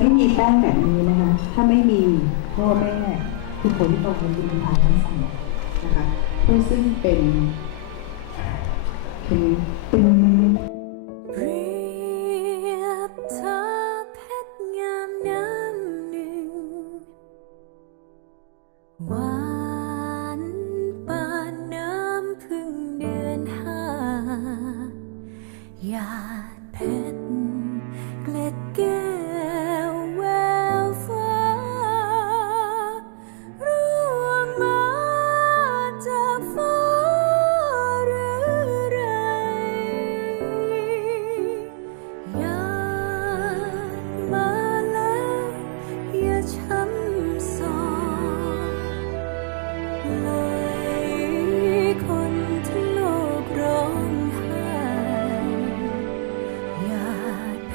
ไม่มีแป้งแบบนี้นะคะ ถ้าไม่มีพ่อแม่คือคนที่ตกเป็นดินทางทั้งสองนะคะเพื่อซึ่งเป็นเป็นเป็นเปรียบเธอเพชรงามน้ำหนึ่งหวานปานน้ำพึ่งเดือนห้าหยาดเพชรเกล็ดแก้ว